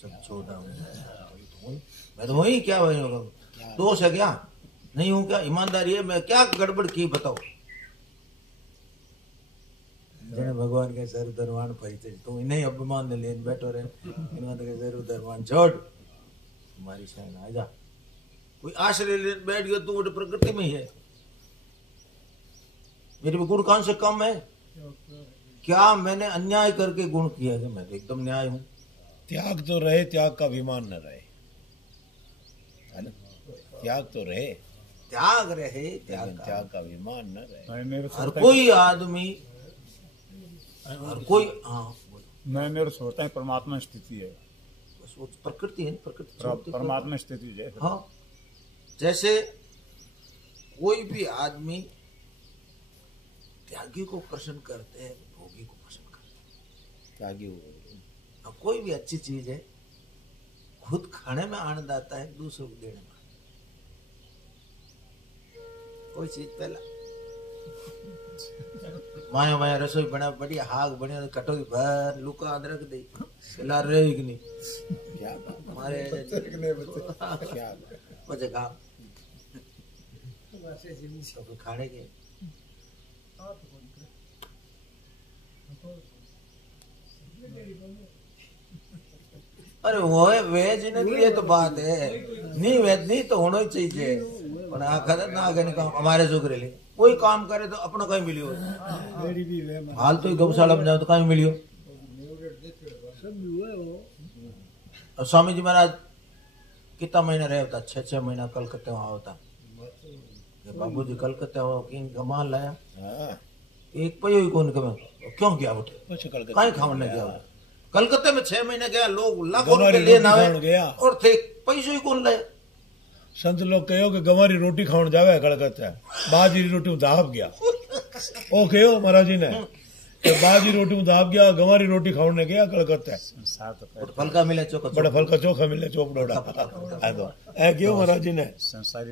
सब छोड़ा हूँ, मैं तो वही क्या वही होगा, दोष है क्या, नहीं हूँ क्या, ईमानदारी है, मैं क्या गड़बड़ की बताओ। जने भगवान के सर दरवान परिचय तो इन्हें अभिमान ने लेन बैठो रहे, इन्होंने के सर दरवान छोड़, तुम्हारी शरण आ जा। कोई आश्रय ले बैठ गया, तू वो प्रकृति में ही है। मेरे में गुण कौन से कम है? क्या मैंने अन्याय करके गुण किया है? मैं तो एकदम न्याय हूं। त्याग तो रहे, त्याग का अभिमान न रहे, है ना? त्याग तो रहे, त्याग रहे, त्याग का अभिमान न रहे। हर कोई आदमी, हर कोई, हाँ मैं मेरे सोचता है परमात्मा स्थिति है, बस वो प्रकृति है, प्रकृति परमात्मा स्थिति है। हाँ, जैसे कोई भी आदमी त्यागी को प्रसन्न करते हैं, भोगी को प्रसन्न करते हैं। त्यागी अब कोई भी अच्छी चीज है, खुद खाने में आनंद आता है, दूसरों को देने में। कोई चीज पहला माया माया रसोई बना, बढ़िया हाग बढ़िया कटोरी भर लुका अदरक दे, खिला रहे कि नहीं? क्या हमारे क्या बचे काम तो खाने के। अरे वो है वेज नहीं, ये तो बात है, नहीं वेज नहीं तो होना ही चाहिए। और ना आगे काम हमारे जोगरे लिए कोई काम करे तो अपना कहीं मिलियो, हाल तो गौशाला में जाओ तो कहीं मिलियो। और स्वामी जी महाराज कितना महीना रहे होता? 6 महीना कलकत्ते वहां होता। बाबू जी कलकत्ते किंग कमाल लाया, एक पैयो ही कौन कमा, क्यों गया उठे कहीं खाने गया? कलकत्ते में 6 महीने गया, लोग लाखों रुपए लेना आवे और थे पैसों ही कौन लाया? संत लोग कहो कि गंवारी रोटी खाण जावे कलकत्ता, बाजरी रोटी धाप गया। ओ कहो महाराज जी ने बाजी रोटी धाप गया, गंवारी रोटी खाने गया कलकत्ता, फलका मिले चोखा, बड़ा फलका चोखा मिले चोपड़ोड़ा ऐ क्यों महाराज जी ने?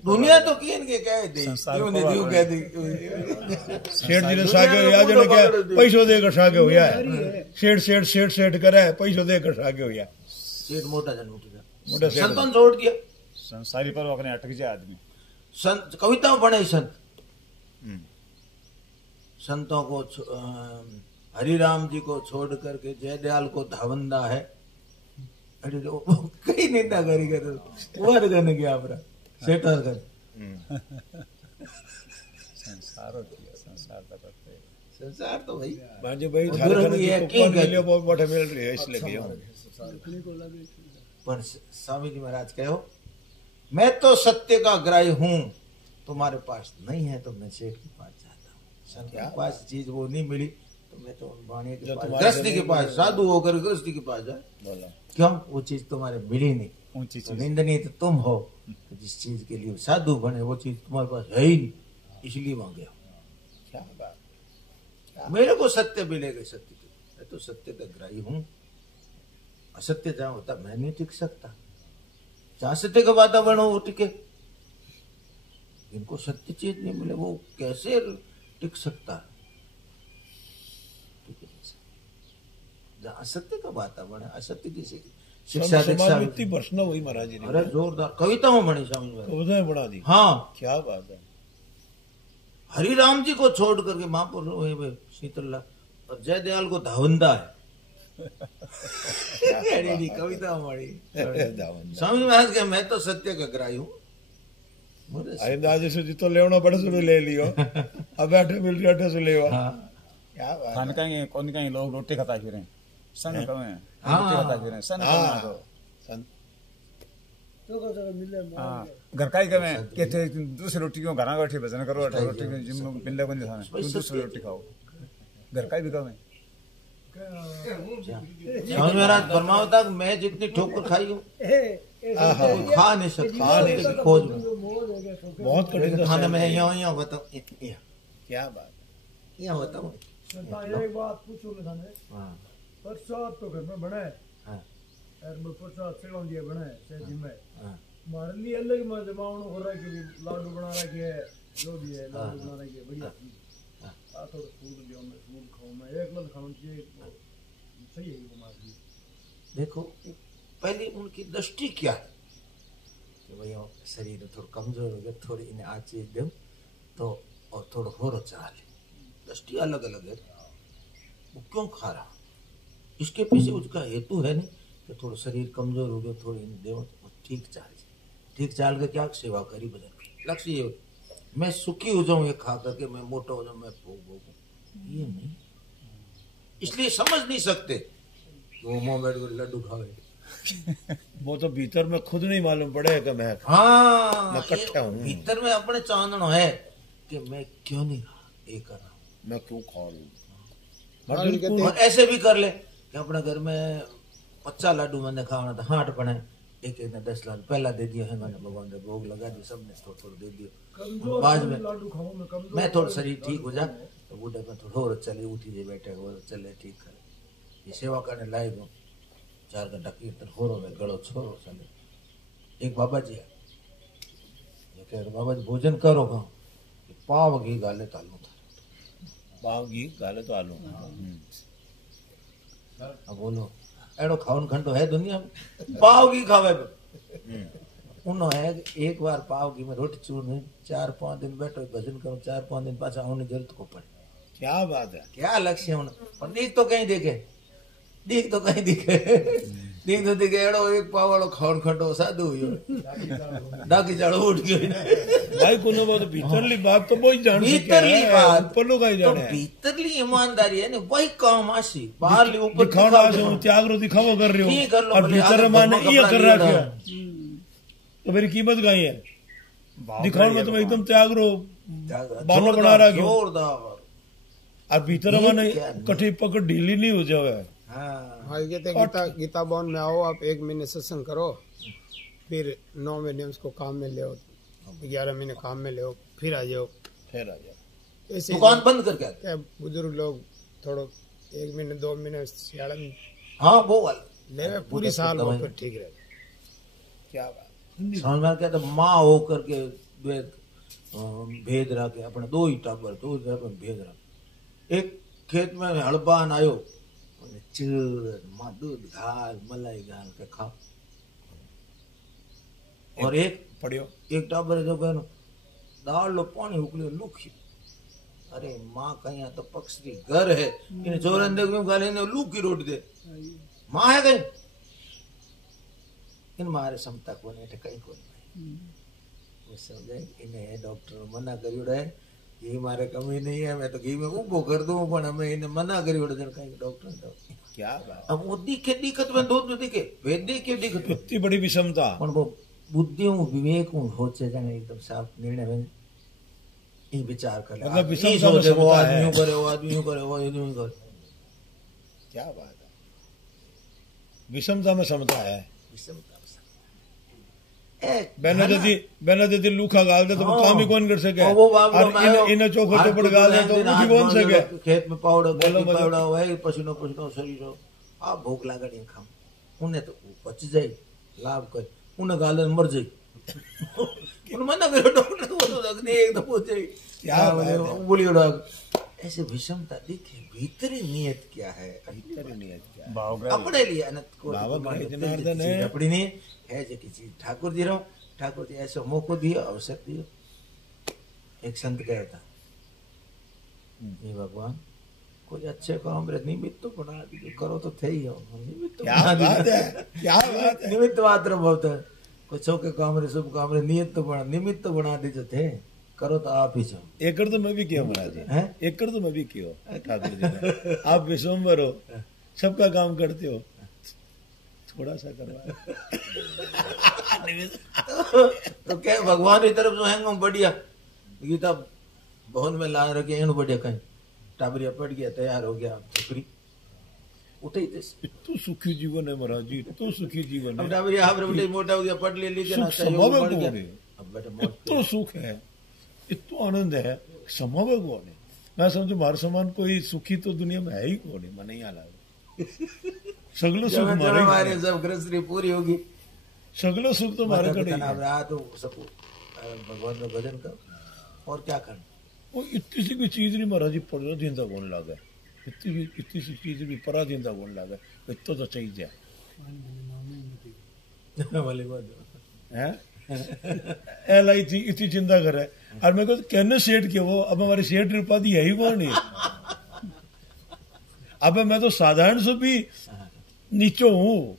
दुनिया तो किन के कह दी, क्यों नहीं दियो कह दी। सेठ जी ने सागे या जने क्या पैसों देकर सागे होया है, सेठ सेठ सेठ सेठ करे पैसों देकर सागे होया, सेठ मोटा जन उठ गया, मोटा सेठ संतन छोड़ दिया। संसारी पर अपने अटक जाए आदमी। संत कविता बने संत, संतों को हरिराम जी को छोड़ करके जयदयाल को धावंदा है, अरे कई निंदा करी कर वर करने गया अपना सेटर कर संसार किया, संसार का करते हैं। संसार तो भाई बाजे भाई बुजुर्ग ही है, झारखंड के लिए बहुत बड़ा मिल रही है इसलिए गया। पर स्वामी जी महाराज कहो, मैं तो सत्य का ग्राही हूँ, तुम्हारे पास नहीं है तो मैं सेठ के पास जाता हूँ। संत के पास चीज वो नहीं मिली तो मैं तो वाणी के पास, गृहस्थी के पास, साधु होकर गृहस्थी के पास जाए। क्यों? वो चीज तुम्हारे मिली नहीं, ऊंची तो चीज निंदनीय तो तुम हो, तो जिस चीज के लिए साधु बने वो चीज तुम्हारे पास है ही नहीं, इसलिए वहां गया। क्या बात, मेरे को सत्य मिलेगा, सत्य के, मैं तो सत्य का ग्राही हूँ। असत्य जहाँ होता मैं नहीं टिक सकता, जहाँ सत्य का वातावरण हो वो टिके। इनको सत्य चीज नहीं मिले वो कैसे टिक सकता है? जहाँ असत्य का बात बने, असत्य की शिक्षा समाज दीक्षा में इतनी प्रश्न हुई महाराज जी ने, अरे जोरदार कविताओं बनी स्वामी महाराज। कविताएं बना दी। हाँ, क्या बात है। हरि राम जी को छोड़ करके महापुरुष शीतलला और जयदयाल को धावंदा है। कविता मड़ी स्वामी महाराज के मैं तो सत्य का ग्राही हूँ। अंदाजे से जितो लेवना पड़े सो ले लियो, अब बैठे मिल रही अठे से लेवा। क्या बात खान कहीं कौन कहीं लोग रोटी खाता फिरें, सन कमें हाँ। रोटी खाता फिरें, सन कमें तो मिले हाँ घर का ही कमें कि थे दूसरी रोटी क्यों घरा बैठे भजन करो, रोटी क्यों जिम में मिलने को नहीं खाने, तुम दूसरी रोटी खाओ, घर का ही भी कमें। स्वामी महाराज फरमावता मैं जितनी ठोकर खाई हूँ खा नहीं सकता, खोज में बहुत कठिन खाने में यहाँ बताओ, क्या बात है। यहाँ बताओ। एक बात पूछूं मैं थाने, हाँ प्रसाद तो घर में बना है हाँ यार, मैं प्रसाद सेवा दिया बना है शादी में, हाँ हमारे लिए अलग में जमावड़ो हो रहा है कि लाडू बना रखे है, जो भी है लाडू बना रखे है, बढ़िया चीज। थोड़ा फूल दियो मैं, फूल खाऊं मैं, एक लल खाना चाहिए, सही है ये बात भी। देखो पहले उनकी दृष्टि क्या है कि भैया शरीर थोड़ा कमजोर हो गया, थोड़ी इन्हें आ चीज दो तो और थोड़ा हो चाह ले, दृष्टि अलग अलग है। वो क्यों खा रहा, इसके पीछे उसका हेतु है नहीं कि थोड़ा शरीर कमजोर हो गया, थोड़ी इन्हें दो तो ठीक चाल, ठीक चाल के क्या सेवा करी भजन। लक्ष्य ये मैं सुखी हो जाऊं ये खा करके, मैं मोटा हो जाऊं, मैं भोगूं, ये नहीं। इसलिए समझ नहीं सकते वो मुंह बैठ कर लड्डू खावे। वो तो भीतर में खुद नहीं मालूम पड़े कि मैं हाँ, मैं कट्ठा हूँ, भीतर में अपने चांदनो है कि मैं क्यों नहीं ये कर रहा हूँ, मैं क्यों खा रहा हूँ। और ऐसे भी कर ले कि अपने घर में 50 लाडू मैंने खाना था, 8 पड़े, एक एक ने 10 लाडू पहला दे दिया है मैंने, भगवान ने भोग लगा दिया, सबने थोड़ा थोड़ा दे दिया। बाद में लाडू खाऊं मैं, कमजोर मैं थोड़ा शरीर ठीक हो जा तो बूढ़े में थोड़ा और चले, उठी जे बैठे हो चले, ठीक करे, ये सेवा करने लायक हूँ। 4 घंटा कीर्तन हो रहा है, गड़ो छोड़ो चले। एक बाबा जी है, ये कह रहे बाबा जी भोजन करो गाँव, पाव घी गाले तालू था, पाव घी गाले तो आलू। अब बोलो एड़ो खावन खंडो है दुनिया में, पाव घी खावे उन्होंने एक बार पाव घी में रोटी चूरने 4-5 दिन बैठो भजन करो, 4-5 दिन पाछा होने जरूरत को पड़े। क्या बात है। क्या लक्ष्य होना, पर दीख तो कहीं देखे, दीख तो कहीं दिखे, दीख तो दिखे एड़ो एक पाव वालो खावन खंडो साधु हुई डाकी चाड़ो उठ गयो भाई कोनो बात भीतरली बात तो वही जान भीतरली बात ऊपर लोग आई तो जाने भीतरली ईमानदारी है ना, वही काम आसी बाहर ऊपर दिखाना आसे त्याग रो दिखावा कर रहे ठीक कर लो, हो और भले भीतर आगे माने भगवान ये कपड़ा कर लियो रखा ना। है तो मेरी कीमत गाई है। दिखाओ में तुम एकदम त्याग रो बानो बना रहा क्यों, जोरदार और भीतर माने कठी पकड़ ढीली नहीं हो जावे। हाँ ये कहते गीता गीता भवन में आओ, आप 1 महीने सत्संग करो, फिर 9 महीने उसको काम में ले, 11 महीने काम में ले, फिर आ जाओ, फिर आ जाओ। ऐसे दुकान बंद करके आते। क्या बुजुर्ग लोग थोड़ो 1 महीने 2 महीने सियाड़ा में हाँ वो वाला ले पूरी साल वो फिर ठीक रहे। क्या बात। समझ में क्या, तो माँ हो करके भेद रहा के अपने 2 ही टाबर, 2 भेद रहा। एक खेत में हड़बान आयो, चूर माँ दूध घाल मलाई घाल के खाओ, और एक पढ़ियो एक टाबर जो कहनो दाल लो पानी उकलियो लूखी, अरे माँ कहीं तो पक्षी घर है इन चोरन दे क्यों गाले ने लूखी रोट दे, माँ है कहीं इन मारे क्षमता को नहीं कहीं को नहीं वो समझे इन्हें डॉक्टर मना करियो है ये मारे कमी नहीं है, मैं तो घी में उबो कर दूं पर हमें इन्हें मना करियो जन कहीं डॉक्टर तो क्या बात। अब वो दिखे दिक्कत में दूध में दिखे वेद क्यों दिक्कत इतनी बड़ी विषमता पण वो बुद्धि विवेक होचे जाने एकदम साफ निर्णय में ये विचार कर ले, मतलब ये विषमता में सोचे वो समता आदमी है। यूं करे वो आदमी यूं करे वो यूं करे, क्या बात है। विषमता में समता है। बेना दीदी लूखा गाल दे तो वो काम ही कौन कर सके, वो बाबलो और इन चौखो चौपड़ गाल दे तो उठी कौन सके। खेत में पाउडर बोलो, बोलो। पाउडर है पसीनो पसीनो शरीर हो आ भूख लागड़ी खाम उन्हें तो पच जाए लाभ कर उन्हें गाल मर जाए उन्हें मना करो डॉक्टर वो तो अग्नि एकदम हो जाए क्या बात है। बोलियो डॉक्टर ऐसे विषमता दिखे, भीतरी नियत क्या है, भीतरी नियत क्या है? भावग्राही अपने लिए अनंत को भावग्राही जनार्दन है। अपनी नहीं है जो किसी ठाकुर जी रहो, ठाकुर जी ऐसा मौको दियो, अवसर दियो। एक संत कहता था, ये भगवान कोई अच्छे काम रे निमित्त तो बना दीजिए, करो तो थे ही हो, निमित्त तो क्या बना बात दीजिए। है, क्या बात है। निमित्त मात्र बहुत है, कुछ के काम रे शुभ काम रे नियत तो बना, निमित्त तो बना दीजिए थे, करो तो आप ही जाओ। एकड़ तो मैं भी किया महाराज जी, हैं? एकड़ तो मैं भी किया ठाकुर जी ने। आप विश्वम्बर हो, सबका काम करते हो, थोड़ा सा करवा। तो क्या भगवान की तरफ से हैंगो बढ़िया गीता भवन में ला रखे हैं बढ़िया कहीं टाबरिया पड़ गया, तैयार हो गया, छोकरी उठे ही थे। इतना सुखी जीवन है महाराज जी, इतना सुखी जीवन अब है। टाबरिया हाथ उठे मोटा हो गया, पढ़ ले लीजिए ना, सुख चाहिए वो समावे बढ़ गया। कौन है? अब बेटा मौत इतना सुख है, इतना आनंद है, समावे कौन है? मैं समझू मारे समान कोई सुखी तो दुनिया में है ही कौन है, मन नहीं आला। सगलो सुख जब मारे हमारे सब ग्रस्ती पूरी होगी, सगलो सुख तो मारे कड़े अब रहा तो सब भगवान का भजन कर, और क्या करना। वो इतनी सी कोई चीज नहीं महाराज जी पराधीनता कौन लागे, इतनी सी चीज भी पराधीनता कौन लागे, इतना तो चाहिए वाली बात है। एल इतनी चिंता करे, और मेरे को कहने सेठ के वो अब हमारे सेठ उपाधि है ही कौन है। अब मैं तो साधारण से भी नीचो हूँ,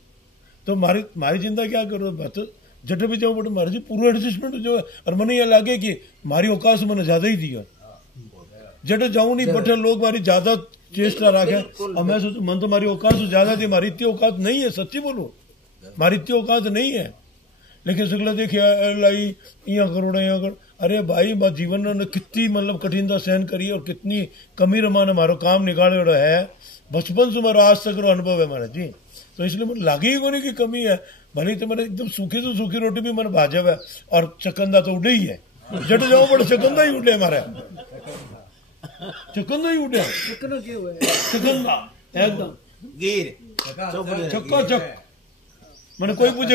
तो मारी चिंता क्या करो, मैं तो जट भी जाऊँ बट मारे जी पूरा एडजस्टमेंट जो है, और मैंने ये लगे कि मारी औकात से मैंने ज्यादा ही दिया, जट जाऊँ नहीं बटे लोग मारी ज्यादा चेष्टा रखे, और मैं सोचू मन तो मारी औकात से ज्यादा थी, मारी इतनी औकात नहीं है, सच्ची बोलो मारी इतनी औकात नहीं है। लेकिन शुक्ला देखिए लाई यहाँ करोड़ यहाँ करोड़, अरे भाई बस जीवन ने कितनी मतलब कठिनता सहन करी और कितनी कमी रमा ने मारो काम निकाले है, बचपन से मेरा आज तक अनुभव है महाराज जी। तो इसलिए मुझे लगी ही कोनी की कमी है, भले तो मेरे एकदम सूखी से सूखी रोटी भी मैंने भाजब है, और चकंदा तो उड़े ही है, जट जाओ बड़े चकंदा ही उड़े हमारे, चकंदा ही उड़े, चकंदा एकदम गिर चक्का चक। मैंने कोई पूछे